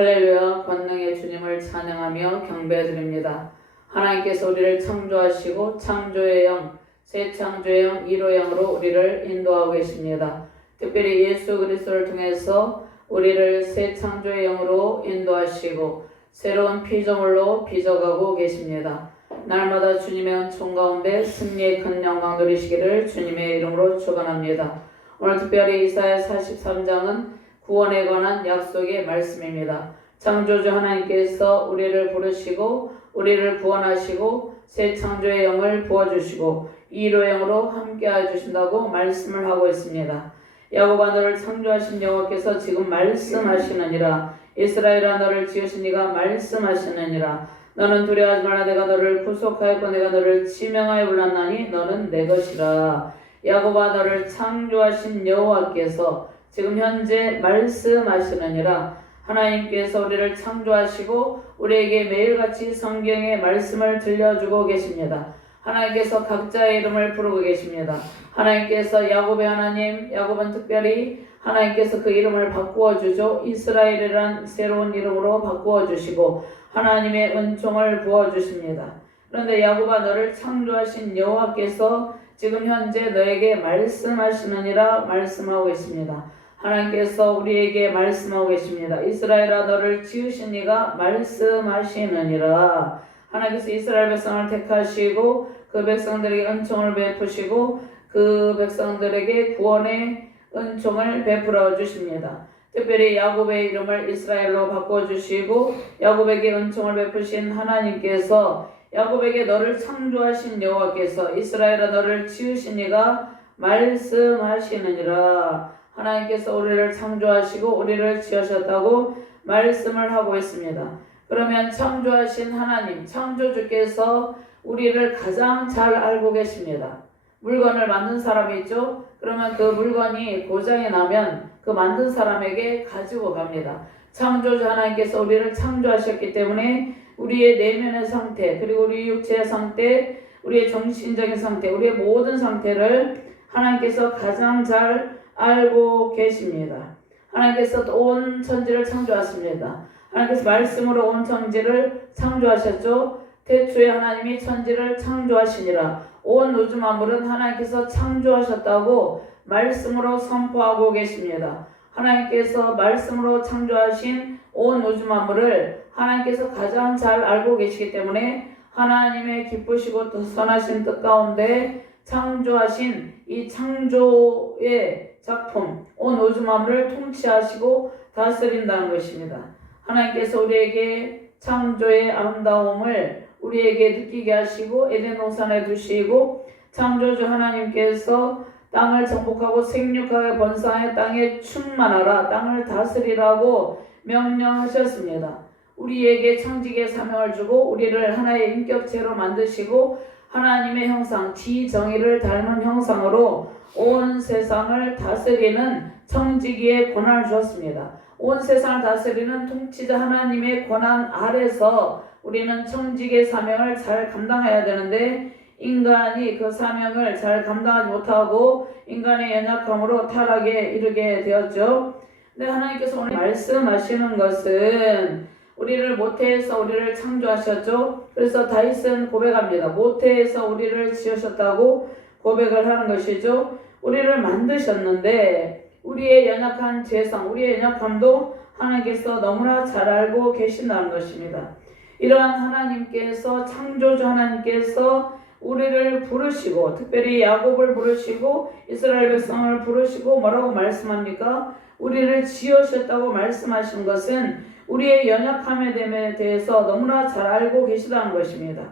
할렐루야. 권능의 주님을 찬양하며 경배드립니다. 하나님께서 우리를 창조하시고 창조의 영, 새 창조의 영, 1호 영으로 우리를 인도하고 계십니다. 특별히 예수 그리스도를 통해서 우리를 새 창조의 영으로 인도하시고 새로운 피조물로 빚어가고 계십니다. 날마다 주님의 은총 가운데 승리의 큰 영광 누리시기를 주님의 이름으로 축원합니다. 오늘 특별히 이사야 43장은 구원에 관한 약속의 말씀입니다. 창조주 하나님께서 우리를 부르시고 우리를 구원하시고 새 창조의 영을 부어주시고 1호 영으로 함께해 주신다고 말씀을 하고 있습니다. 야곱아 너를 창조하신 여호와께서 지금 말씀하시느니라. 이스라엘아 너를 지으신 이가 말씀하시느니라. 너는 두려워하지 말라. 내가 너를 구속하였고 내가 너를 지명하여 불렀나니 너는 내 것이라. 야곱아 너를 창조하신 여호와께서 지금 현재 말씀하시느니라. 하나님께서 우리를 창조하시고 우리에게 매일같이 성경의 말씀을 들려주고 계십니다. 하나님께서 각자의 이름을 부르고 계십니다. 하나님께서 야곱의 하나님, 야곱은 특별히 하나님께서 그 이름을 바꾸어 주죠. 이스라엘이란 새로운 이름으로 바꾸어 주시고 하나님의 은총을 부어 주십니다. 그런데 야곱아 너를 창조하신 여호와께서 지금 현재 너에게 말씀하시느니라 말씀하고 있습니다. 하나님께서 우리에게 말씀하고 계십니다. 이스라엘아 너를 지으신 이가 말씀하시느니라. 하나님께서 이스라엘 백성을 택하시고 그 백성들에게 은총을 베푸시고 그 백성들에게 구원의 은총을 베풀어 주십니다. 특별히 야곱의 이름을 이스라엘로 바꿔주시고 야곱에게 은총을 베푸신 하나님께서 야곱에게 너를 창조하신 여호와께서 이스라엘아 너를 지으신 이가 말씀하시느니라. 하나님께서 우리를 창조하시고 우리를 지으셨다고 말씀을 하고 있습니다. 그러면 창조하신 하나님, 창조주께서 우리를 가장 잘 알고 계십니다. 물건을 만든 사람이 있죠? 그러면 그 물건이 고장이 나면 그 만든 사람에게 가지고 갑니다. 창조주 하나님께서 우리를 창조하셨기 때문에 우리의 내면의 상태, 그리고 우리 육체의 상태, 우리의 정신적인 상태, 우리의 모든 상태를 하나님께서 가장 잘 알고 계십니다. 하나님께서 온 천지를 창조하십니다. 하나님께서 말씀으로 온 천지를 창조하셨죠. 태초에 하나님이 천지를 창조하시니라. 온 우주 만물은 하나님께서 창조하셨다고 말씀으로 선포하고 계십니다. 하나님께서 말씀으로 창조하신 온 우주 만물을 하나님께서 가장 잘 알고 계시기 때문에 하나님의 기쁘시고 또 선하신 뜻 가운데 창조하신 이 창조의 작품, 온 우주 만물을 통치하시고 다스린다는 것입니다. 하나님께서 우리에게 창조의 아름다움을 우리에게 느끼게 하시고 에덴 동산에 두시고 창조주 하나님께서 땅을 정복하고 생육하여 번성하여 땅에 충만하라, 땅을 다스리라고 명령하셨습니다. 우리에게 청지기의 사명을 주고 우리를 하나의 인격체로 만드시고 하나님의 형상, 지정의를 닮은 형상으로 온 세상을 다스리는 청지기의 권한을 주었습니다. 온 세상을 다스리는 통치자 하나님의 권한 아래서 우리는 청지기의 사명을 잘 감당해야 되는데 인간이 그 사명을 잘 감당하지 못하고 인간의 연약함으로 타락에 이르게 되었죠. 근데 하나님께서 오늘 말씀하시는 것은 우리를 모태에서 우리를 창조하셨죠. 그래서 다윗은 고백합니다. 모태에서 우리를 지으셨다고 고백을 하는 것이죠. 우리를 만드셨는데 우리의 연약한 죄성, 우리의 연약함도 하나님께서 너무나 잘 알고 계신다는 것입니다. 이러한 하나님께서, 창조주 하나님께서 우리를 부르시고 특별히 야곱을 부르시고 이스라엘 백성을 부르시고 뭐라고 말씀합니까? 우리를 지으셨다고 말씀하신 것은 우리의 연약함에 대해서 너무나 잘 알고 계시다는 것입니다.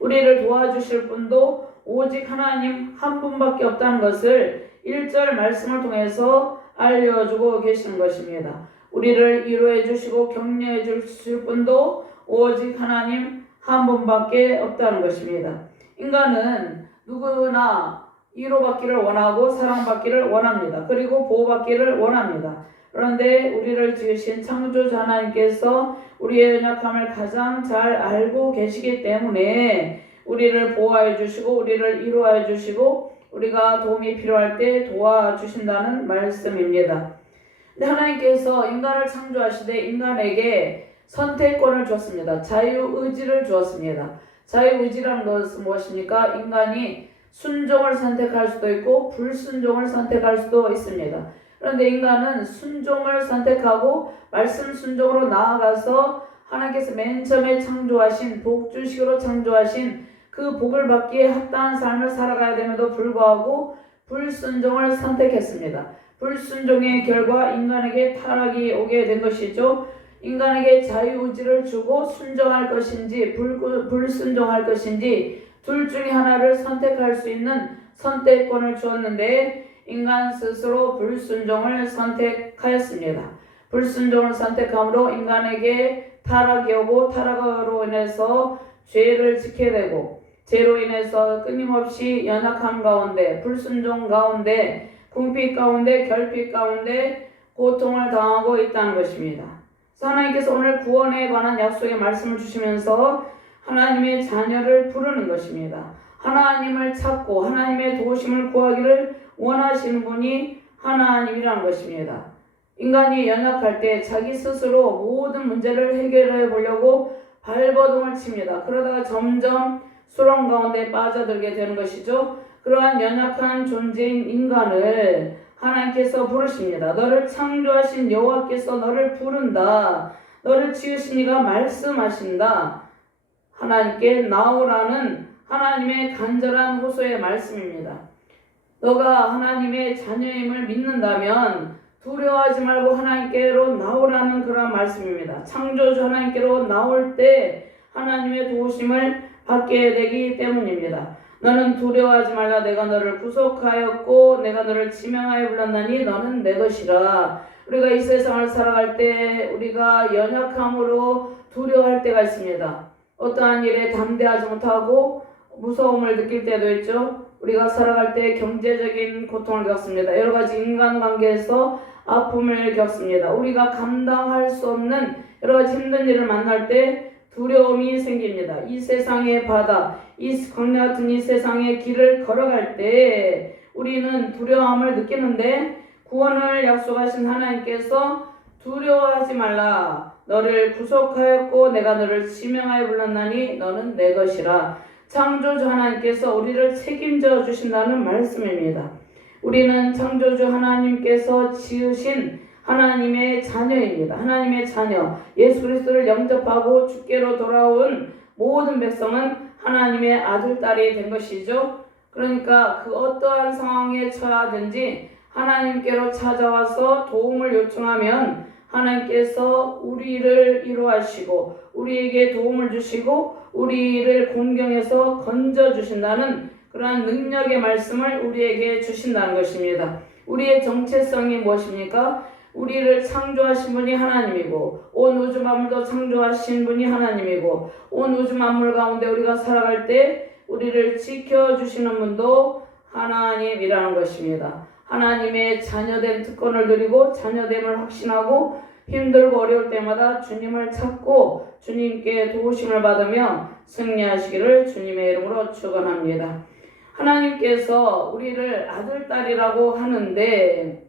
우리를 도와주실 분도 오직 하나님 한 분밖에 없다는 것을 1절 말씀을 통해서 알려주고 계시는 것입니다. 우리를 위로해 주시고 격려해 주실 분도 오직 하나님 한 분밖에 없다는 것입니다. 인간은 누구나 위로받기를 원하고 사랑받기를 원합니다. 그리고 보호받기를 원합니다. 그런데 우리를 지으신 창조주 하나님께서 우리의 연약함을 가장 잘 알고 계시기 때문에 우리를 보호해 주시고 우리를 위로해 주시고 우리가 도움이 필요할 때 도와주신다는 말씀입니다. 근데 하나님께서 인간을 창조하시되 인간에게 선택권을 주었습니다. 자유의지를 주었습니다. 자유의지라는 것은 무엇입니까? 인간이 순종을 선택할 수도 있고 불순종을 선택할 수도 있습니다. 그런데 인간은 순종을 선택하고 말씀 순종으로 나아가서 하나님께서 맨 처음에 창조하신 복주식으로 창조하신 그 복을 받기에 합당한 삶을 살아가야 됨에도 불구하고 불순종을 선택했습니다. 불순종의 결과 인간에게 타락이 오게 된 것이죠. 인간에게 자유의지를 주고 순종할 것인지 불순종할 것인지 둘 중에 하나를 선택할 수 있는 선택권을 주었는데 인간 스스로 불순종을 선택하였습니다. 불순종을 선택함으로 인간에게 타락이 오고 타락으로 인해서 죄를 지게 되고 죄로 인해서 끊임없이 연약함 가운데 불순종 가운데 궁핍 가운데 결핍 가운데 고통을 당하고 있다는 것입니다. 하나님께서 오늘 구원에 관한 약속의 말씀을 주시면서 하나님의 자녀를 부르는 것입니다. 하나님을 찾고 하나님의 도우심을 구하기를 원하시는 분이 하나님이라는 것입니다. 인간이 연약할 때 자기 스스로 모든 문제를 해결해 보려고 발버둥을 칩니다. 그러다가 점점 수렁 가운데 빠져들게 되는 것이죠. 그러한 연약한 존재인 인간을 하나님께서 부르십니다. 너를 창조하신 여호와께서 너를 부른다. 너를 지으신 이가 말씀하신다. 하나님께 나오라는 하나님의 간절한 호소의 말씀입니다. 너가 하나님의 자녀임을 믿는다면 두려워하지 말고 하나님께로 나오라는 그런 말씀입니다. 창조주 하나님께로 나올 때 하나님의 도우심을 받게 되기 때문입니다. 너는 두려워하지 말라. 내가 너를 구속하였고 내가 너를 지명하여 불렀나니 너는 내 것이라. 우리가 이 세상을 살아갈 때 우리가 연약함으로 두려워할 때가 있습니다. 어떠한 일에 담대하지 못하고 무서움을 느낄 때도 있죠. 우리가 살아갈 때 경제적인 고통을 겪습니다. 여러 가지 인간관계에서 아픔을 겪습니다. 우리가 감당할 수 없는 여러 가지 힘든 일을 만날 때 두려움이 생깁니다. 이 세상의 바다, 이 광야 같은 이 세상의 길을 걸어갈 때 우리는 두려움을 느끼는데 구원을 약속하신 하나님께서 두려워하지 말라. 너를 구속하였고 내가 너를 지명하여 불렀나니 너는 내 것이라. 창조주 하나님께서 우리를 책임져 주신다는 말씀입니다. 우리는 창조주 하나님께서 지으신 하나님의 자녀입니다. 하나님의 자녀, 예수 그리스도를 영접하고 주께로 돌아온 모든 백성은 하나님의 아들, 딸이 된 것이죠. 그러니까 그 어떠한 상황에 처하든지 하나님께로 찾아와서 도움을 요청하면 하나님께서 우리를 위로하시고 우리에게 도움을 주시고 우리를 공경해서 건져주신다는 그러한 능력의 말씀을 우리에게 주신다는 것입니다. 우리의 정체성이 무엇입니까? 우리를 창조하신 분이 하나님이고 온 우주 만물도 창조하신 분이 하나님이고 온 우주 만물 가운데 우리가 살아갈 때 우리를 지켜주시는 분도 하나님이라는 것입니다. 하나님의 자녀된 특권을 누리고 자녀됨을 확신하고 힘들고 어려울 때마다 주님을 찾고 주님께 도우심을 받으며 승리하시기를 주님의 이름으로 축원합니다. 하나님께서 우리를 아들, 딸이라고 하는데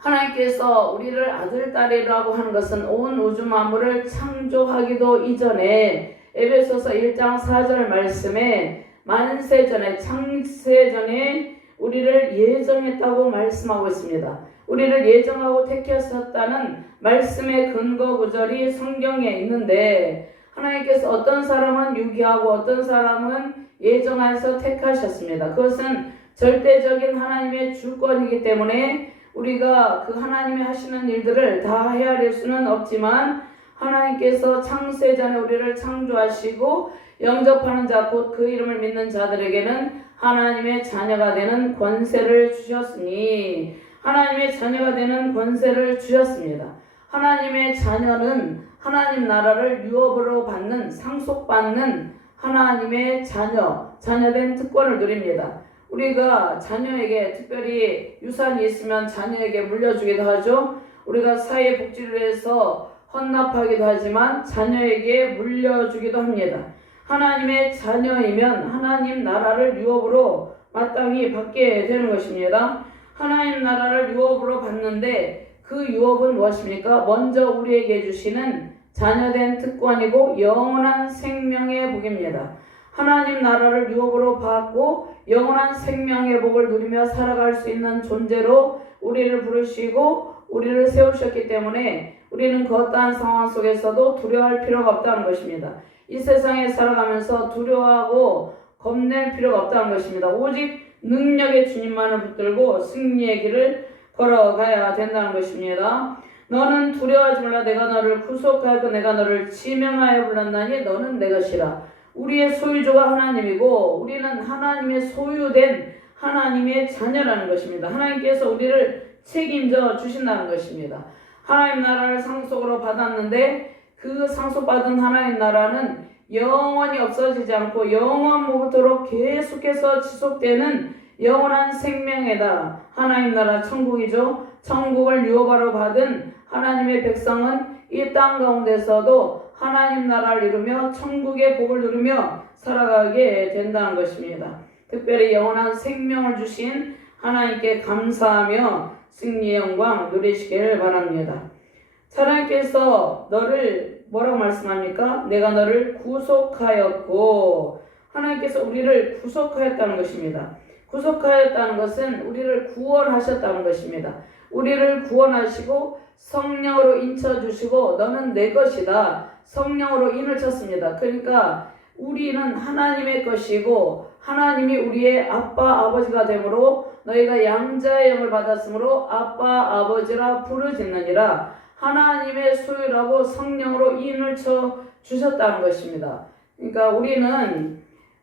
하나님께서 우리를 아들, 딸이라고 하는 것은 온 우주 만물을 창조하기도 이전에 에베소서 1장 4절 말씀에 만세전에 창세전에 우리를 예정했다고 말씀하고 있습니다. 우리를 예정하고 택하셨다는 말씀의 근거 구절이 성경에 있는데 하나님께서 어떤 사람은 유기하고 어떤 사람은 예정하여서 택하셨습니다. 그것은 절대적인 하나님의 주권이기 때문에 우리가 그 하나님이 하시는 일들을 다 헤아릴 수는 없지만 하나님께서 창세전에 우리를 창조하시고 영접하는 자 곧 그 이름을 믿는 자들에게는 하나님의 자녀가 되는 권세를 주셨으니 하나님의 자녀가 되는 권세를 주셨습니다. 하나님의 자녀는 하나님 나라를 유업으로 받는 상속받는 하나님의 자녀된 특권을 누립니다. 우리가 자녀에게 특별히 유산이 있으면 자녀에게 물려주기도 하죠. 우리가 사회복지를 위해서 헌납하기도 하지만 자녀에게 물려주기도 합니다. 하나님의 자녀이면 하나님 나라를 유업으로 마땅히 받게 되는 것입니다. 하나님 나라를 유업으로 받는데 그 유업은 무엇입니까? 먼저 우리에게 주시는 자녀된 특권이고 영원한 생명의 복입니다. 하나님 나라를 유업으로 받고 영원한 생명의 복을 누리며 살아갈 수 있는 존재로 우리를 부르시고 우리를 세우셨기 때문에 우리는 그 어떠한 상황 속에서도 두려워할 필요가 없다는 것입니다. 이 세상에 살아가면서 두려워하고 겁낼 필요가 없다는 것입니다. 오직 능력의 주님만을 붙들고 승리의 길을 걸어가야 된다는 것입니다. 너는 두려워하지 말라. 내가 너를 구속하였고 내가 너를 지명하여 불렀나니 너는 내 것이라. 우리의 소유주가 하나님이고 우리는 하나님의 소유된 하나님의 자녀라는 것입니다. 하나님께서 우리를 책임져 주신다는 것입니다. 하나님 나라를 상속으로 받았는데 그 상속받은 하나님 나라는 영원히 없어지지 않고 영원무토록 계속해서 지속되는 영원한 생명이다. 하나님 나라 천국이죠. 천국을 유업하러 받은 하나님의 백성은 이 땅 가운데서도 하나님 나라를 이루며 천국의 복을 누리며 살아가게 된다는 것입니다. 특별히 영원한 생명을 주신 하나님께 감사하며 승리의 영광 누리시길 바랍니다. 하나님께서 너를 뭐라고 말씀합니까? 내가 너를 구속하였고, 하나님께서 우리를 구속하였다는 것입니다. 구속하였다는 것은 우리를 구원하셨다는 것입니다. 우리를 구원하시고 성령으로 인쳐주시고 너는 내 것이다. 성령으로 인을 쳤습니다. 그러니까 우리는 하나님의 것이고 하나님이 우리의 아빠 아버지가 되므로 너희가 양자의 영을 받았으므로 아빠 아버지라 부르짖느니라. 하나님의 소유라고 성령으로 인을 쳐 주셨다는 것입니다. 그러니까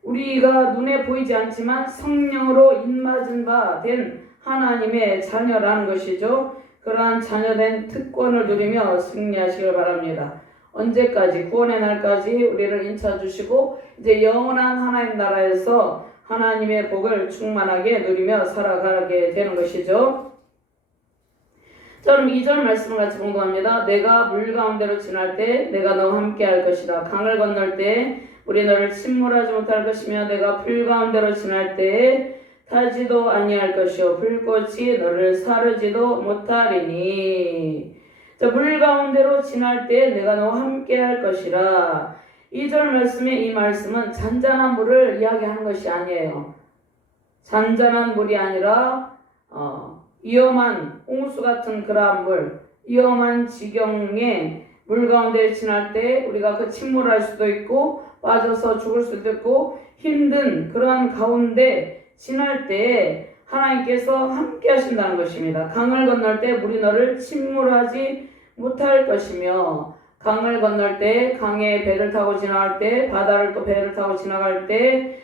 우리가 눈에 보이지 않지만 성령으로 인맞은 바 된 하나님의 자녀라는 것이죠. 그러한 자녀된 특권을 누리며 승리하시길 바랍니다. 언제까지? 구원의 날까지 우리를 인쳐주시고 이제 영원한 하나님 나라에서 하나님의 복을 충만하게 누리며 살아가게 되는 것이죠. 저는 2절 말씀을 같이 공부합니다. 내가 물 가운데로 지날 때 내가 너와 함께 할 것이다. 강을 건널 때 우리 너를 침몰하지 못할 것이며 내가 불 가운데로 지날 때에 타지도 아니할 것이요 불꽃이 너를 사르지도 못하리니. 자, 물 가운데로 지날 때 내가 너와 함께 할 것이라. 2절 말씀의 이 말씀은 잔잔한 물을 이야기하는 것이 아니에요. 잔잔한 물이 아니라 위험한 홍수 같은 그러한 물, 위험한 지경의 물 가운데 지날 때 우리가 그 침몰할 수도 있고 빠져서 죽을 수도 있고 힘든 그러한 가운데 지날 때 하나님께서 함께 하신다는 것입니다. 강을 건널 때 물이 너를 침몰하지 못할 것이며, 강을 건널 때 강에 배를 타고 지나갈 때 바다를 또 배를 타고 지나갈 때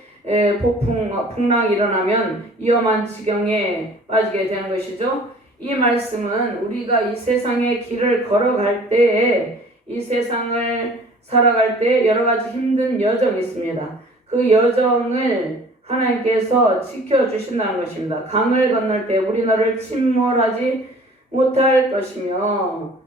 폭락이 일어나면 위험한 지경에 빠지게 되는 것이죠. 이 말씀은 우리가 이 세상의 길을 걸어갈 때에 이 세상을 살아갈 때 여러 가지 힘든 여정이 있습니다. 그 여정을 하나님께서 지켜주신다는 것입니다. 강을 건널 때 우리 너를 침몰하지 못할 것이며,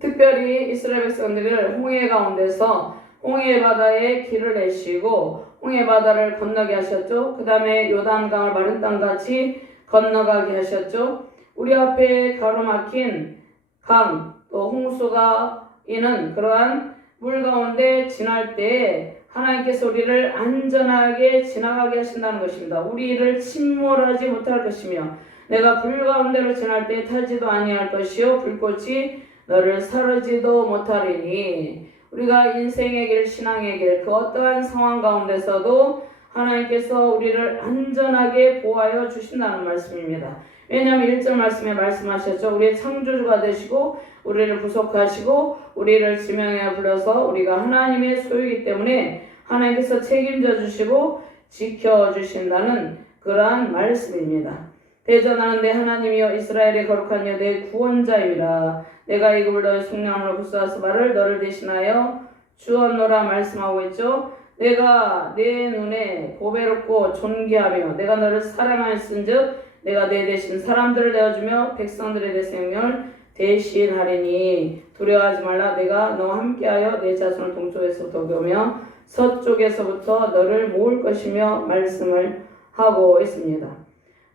특별히 이스라엘 백성들을 홍해 가운데서 홍해 바다에 길을 내시고 홍해 바다를 건너게 하셨죠. 그 다음에 요단강을 마른 땅같이 건너가게 하셨죠. 우리 앞에 가로막힌 강, 또 홍수가 있는 그러한 물 가운데 지날 때 하나님께서 우리를 안전하게 지나가게 하신다는 것입니다. 우리를 침몰하지 못할 것이며 내가 불 가운데로 지날 때 타지도 아니할 것이요 불꽃이 너를 사르지도 못하리니. 우리가 인생의 길, 신앙의 길, 그 어떠한 상황 가운데서도 하나님께서 우리를 안전하게 보호하여 주신다는 말씀입니다. 왜냐하면 1절 말씀에 말씀하셨죠. 우리의 창조주가 되시고 우리를 구속하시고 우리를 지명해 불러서 우리가 하나님의 소유이기 때문에 하나님께서 책임져 주시고 지켜주신다는 그러한 말씀입니다. 대전하는 내 하나님이여 이스라엘의 거룩한 여 내 구원자이라. 내가 이급을 너의 속량으로 구수하서 말을 너를 대신하여 주었노라 말씀하고 있죠. 내가 내 눈에 보배롭고 존귀하며 내가 너를 사랑하였은즉 내가 내 대신 사람들을 내어주며 백성들의 내 생명을 대신하리니. 두려워하지 말라. 내가 너와 함께하여 내 자손을 동쪽에서부터 오며 서쪽에서부터 너를 모을 것이며 말씀을 하고 있습니다.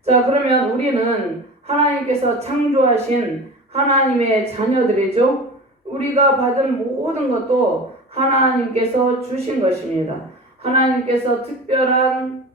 자, 그러면 우리는 하나님께서 창조하신 하나님의 자녀들이죠. 우리가 받은 모든 것도 하나님께서 주신 것입니다. 하나님께서 특별한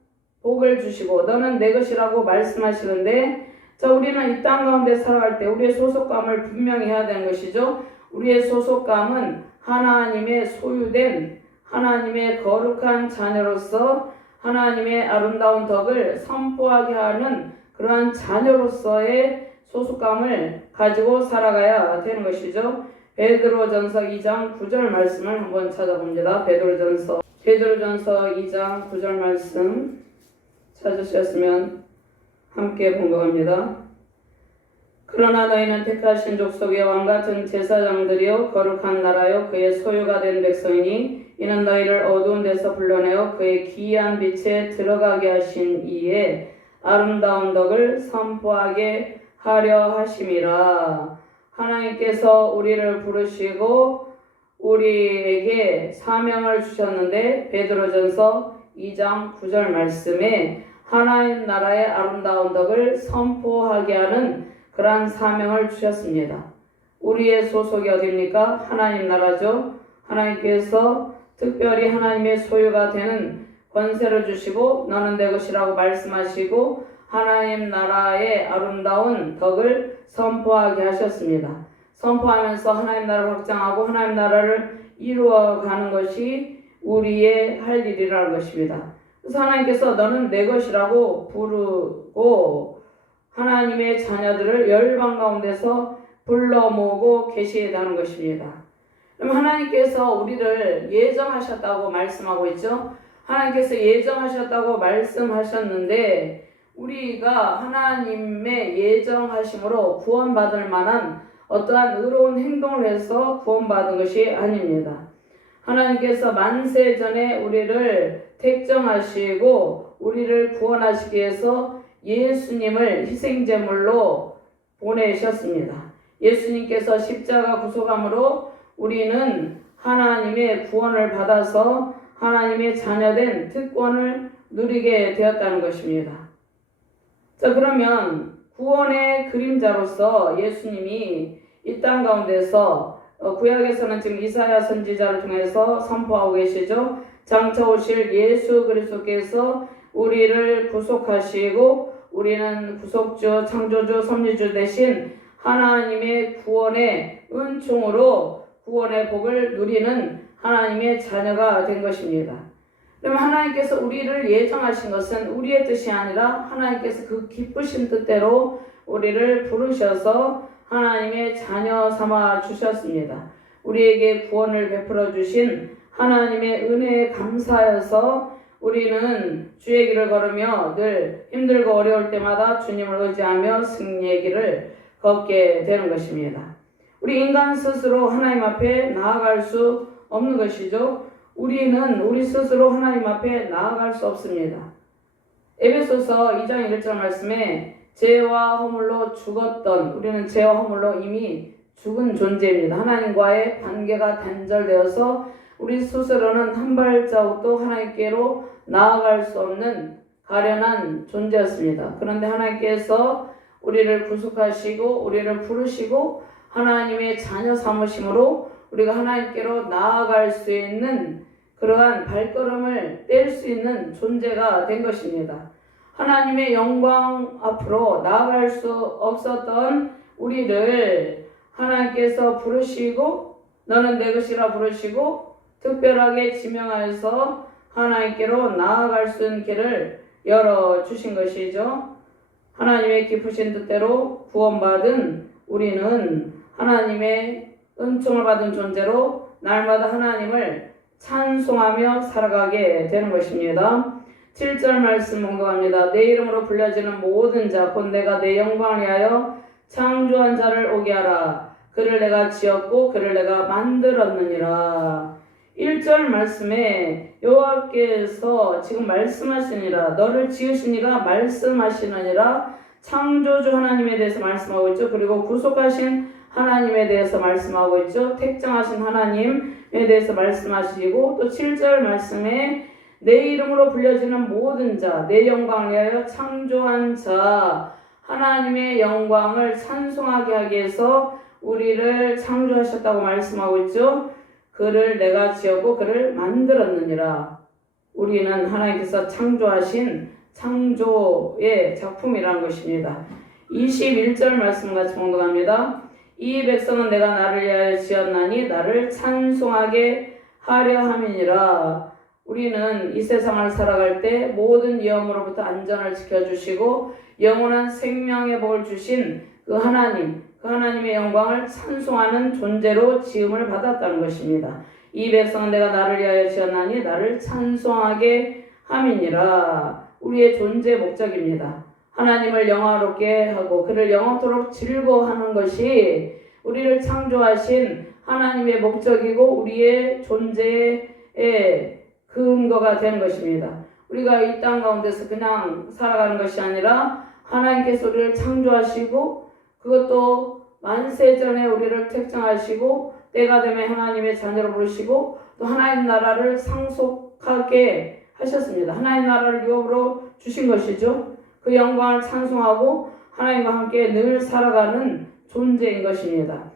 복을 주시고 너는 내 것이라고 말씀하시는데, 자, 우리는 이 땅 가운데 살아갈 때 우리의 소속감을 분명히 해야 되는 것이죠. 우리의 소속감은 하나님의 소유된 하나님의 거룩한 자녀로서 하나님의 아름다운 덕을 선포하게 하는 그러한 자녀로서의 소속감을 가지고 살아가야 되는 것이죠. 베드로전서 2장 9절 말씀을 한번 찾아봅니다. 베드로전서 2장 9절 말씀 찾으셨으면 함께 공부합니다. 그러나 너희는 택하신 족속의 왕같은 제사장들이요 거룩한 나라요 그의 소유가 된 백성이니 이는 너희를 어두운 데서 불러내어 그의 기이한 빛에 들어가게 하신 이에 아름다운 덕을 선포하게 하려 하심이라. 하나님께서 우리를 부르시고 우리에게 사명을 주셨는데 베드로전서 2장 9절 말씀에 하나님 나라의 아름다운 덕을 선포하게 하는 그러한 사명을 주셨습니다. 우리의 소속이 어디입니까? 하나님 나라죠. 하나님께서 특별히 하나님의 소유가 되는 권세를 주시고 너는 내 것이라고 말씀하시고 하나님 나라의 아름다운 덕을 선포하게 하셨습니다. 선포하면서 하나님 나라를 확장하고 하나님 나라를 이루어가는 것이 우리의 할 일이라는 것입니다. 그래서 하나님께서 너는 내 것이라고 부르고 하나님의 자녀들을 열방 가운데서 불러 모으고 계시다는 것입니다. 그럼 하나님께서 우리를 예정하셨다고 말씀하고 있죠. 하나님께서 예정하셨다고 말씀하셨는데 우리가 하나님의 예정하심으로 구원받을 만한 어떠한 의로운 행동을 해서 구원받은 것이 아닙니다. 하나님께서 만세 전에 우리를 택정하시고 우리를 구원하시기 위해서 예수님을 희생제물로 보내셨습니다. 예수님께서 십자가 구속함으로 우리는 하나님의 구원을 받아서 하나님의 자녀된 특권을 누리게 되었다는 것입니다. 자, 그러면 구원의 그림자로서 예수님이 이 땅 가운데서 구약에서는 지금 이사야 선지자를 통해서 선포하고 계시죠. 장차 오실 예수 그리스도께서 우리를 구속하시고 우리는 구속주, 창조주, 섭리주 대신 하나님의 구원의 은총으로 구원의 복을 누리는 하나님의 자녀가 된 것입니다. 그러면 하나님께서 우리를 예정하신 것은 우리의 뜻이 아니라 하나님께서 그 기쁘신 뜻대로 우리를 부르셔서 하나님의 자녀 삼아 주셨습니다. 우리에게 구원을 베풀어 주신 하나님의 은혜에 감사해서 우리는 주의 길을 걸으며 늘 힘들고 어려울 때마다 주님을 의지하며 승리의 길을 걷게 되는 것입니다. 우리 인간 스스로 하나님 앞에 나아갈 수 없는 것이죠. 우리는 우리 스스로 하나님 앞에 나아갈 수 없습니다. 에베소서 2장 1절 말씀에 죄와 허물로 죽었던 우리는 죄와 허물로 이미 죽은 존재입니다. 하나님과의 관계가 단절되어서 우리 스스로는 한 발자국도 하나님께로 나아갈 수 없는 가련한 존재였습니다. 그런데 하나님께서 우리를 구속하시고 우리를 부르시고 하나님의 자녀 삼으심으로 우리가 하나님께로 나아갈 수 있는 그러한 발걸음을 뗄 수 있는 존재가 된 것입니다. 하나님의 영광 앞으로 나아갈 수 없었던 우리를 하나님께서 부르시고 너는 내 것이라 부르시고 특별하게 지명하여서 하나님께로 나아갈 수 있는 길을 열어주신 것이죠. 하나님의 기쁘신 뜻대로 구원받은 우리는 하나님의 은총을 받은 존재로 날마다 하나님을 찬송하며 살아가게 되는 것입니다. 7절 말씀 공독합니다. 내 이름으로 불려지는 모든 자 곧 내가 내 영광을 위하여 창조한 자를 오게 하라. 그를 내가 지었고 그를 내가 만들었느니라. 1절 말씀에 여호와께서 지금 말씀하시니라. 너를 지으신 이가 말씀하시느니라. 창조주 하나님에 대해서 말씀하고 있죠. 그리고 구속하신 하나님에 대해서 말씀하고 있죠. 택정하신 하나님에 대해서 말씀하시고 또 7절 말씀에 내 이름으로 불려지는 모든 자, 내 영광을 위하여 창조한 자, 하나님의 영광을 찬송하게 하기 위해서 우리를 창조하셨다고 말씀하고 있죠. 그를 내가 지었고 그를 만들었느니라. 우리는 하나님께서 창조하신 창조의 작품이라는 것입니다. 21절 말씀 같이 봉독합니다. 이 백성은 내가 나를 위하여 지었나니 나를 찬송하게 하려 함이니라. 우리는 이 세상을 살아갈 때 모든 위험으로부터 안전을 지켜주시고 영원한 생명의 복을 주신 그 하나님의 영광을 찬송하는 존재로 지음을 받았다는 것입니다. 이 백성은 내가 나를 위하여 지었나니 나를 찬송하게 함이니라. 우리의 존재 목적입니다. 하나님을 영화롭게 하고 그를 영원토록 즐거워하는 것이 우리를 창조하신 하나님의 목적이고 우리의 존재의 근거가 되는 것입니다. 우리가 이 땅 가운데서 그냥 살아가는 것이 아니라 하나님께서 우리를 창조하시고 그것도 만세전에 우리를 택정하시고 때가 되면 하나님의 자녀로 부르시고 또 하나님 나라를 상속하게 하셨습니다. 하나님 나라를 유업으로 주신 것이죠. 그 영광을 찬송하고 하나님과 함께 늘 살아가는 존재인 것입니다.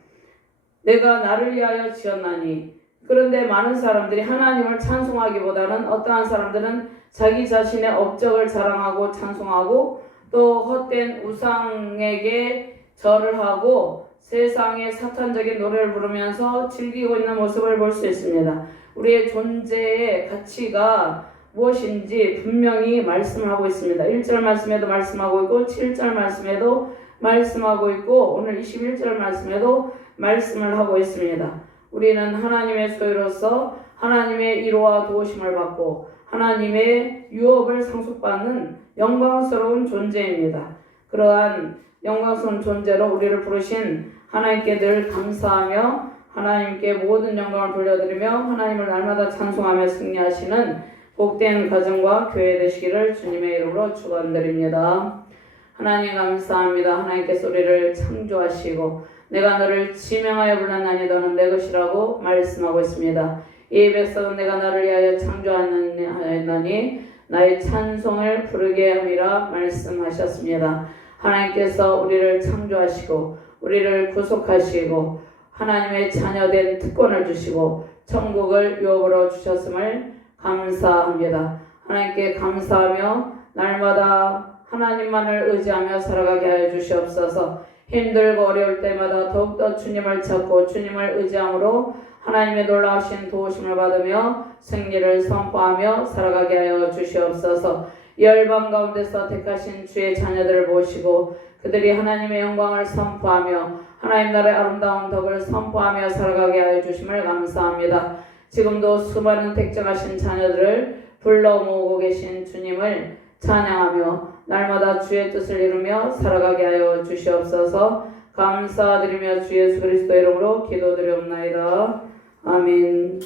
내가 나를 위하여 지었나니. 그런데 많은 사람들이 하나님을 찬송하기보다는 어떠한 사람들은 자기 자신의 업적을 자랑하고 찬송하고 또 헛된 우상에게 절을 하고 세상의 사탄적인 노래를 부르면서 즐기고 있는 모습을 볼 수 있습니다. 우리의 존재의 가치가 무엇인지 분명히 말씀하고 있습니다. 1절 말씀에도 말씀하고 있고 7절 말씀에도 말씀하고 있고 오늘 21절 말씀에도 말씀을 하고 있습니다. 우리는 하나님의 소유로서 하나님의 이로와 도우심을 받고 하나님의 유업을 상속받는 영광스러운 존재입니다. 그러한 영광스러운 존재로 우리를 부르신 하나님께 늘 감사하며 하나님께 모든 영광을 돌려드리며 하나님을 날마다 찬송하며 승리하시는 복된 가정과 교회 되시기를 주님의 이름으로 축원드립니다. 하나님 감사합니다. 하나님께서 우리를 창조하시고 내가 너를 지명하여 불렀나니 너는 내 것이라고 말씀하고 있습니다. 이 백성은 내가 나를 위하여 창조하였나니 나의 찬송을 부르게 함이라 말씀하셨습니다. 하나님께서 우리를 창조하시고 우리를 구속하시고 하나님의 자녀된 특권을 주시고 천국을 유업으로 주셨음을 감사합니다. 하나님께 감사하며 날마다 하나님만을 의지하며 살아가게 하여 주시옵소서. 힘들고 어려울 때마다 더욱더 주님을 찾고 주님을 의지함으로 하나님의 놀라우신 도우심을 받으며 승리를 선포하며 살아가게 하여 주시옵소서. 열방 가운데서 택하신 주의 자녀들을 모시고 그들이 하나님의 영광을 선포하며 하나님 나라의 아름다운 덕을 선포하며 살아가게 하여 주심을 감사합니다. 지금도 수많은 택정하신 자녀들을 불러 모으고 계신 주님을 찬양하며 날마다 주의 뜻을 이루며 살아가게 하여 주시옵소서. 감사드리며 주 예수 그리스도 이름으로 기도드리옵나이다. 아멘.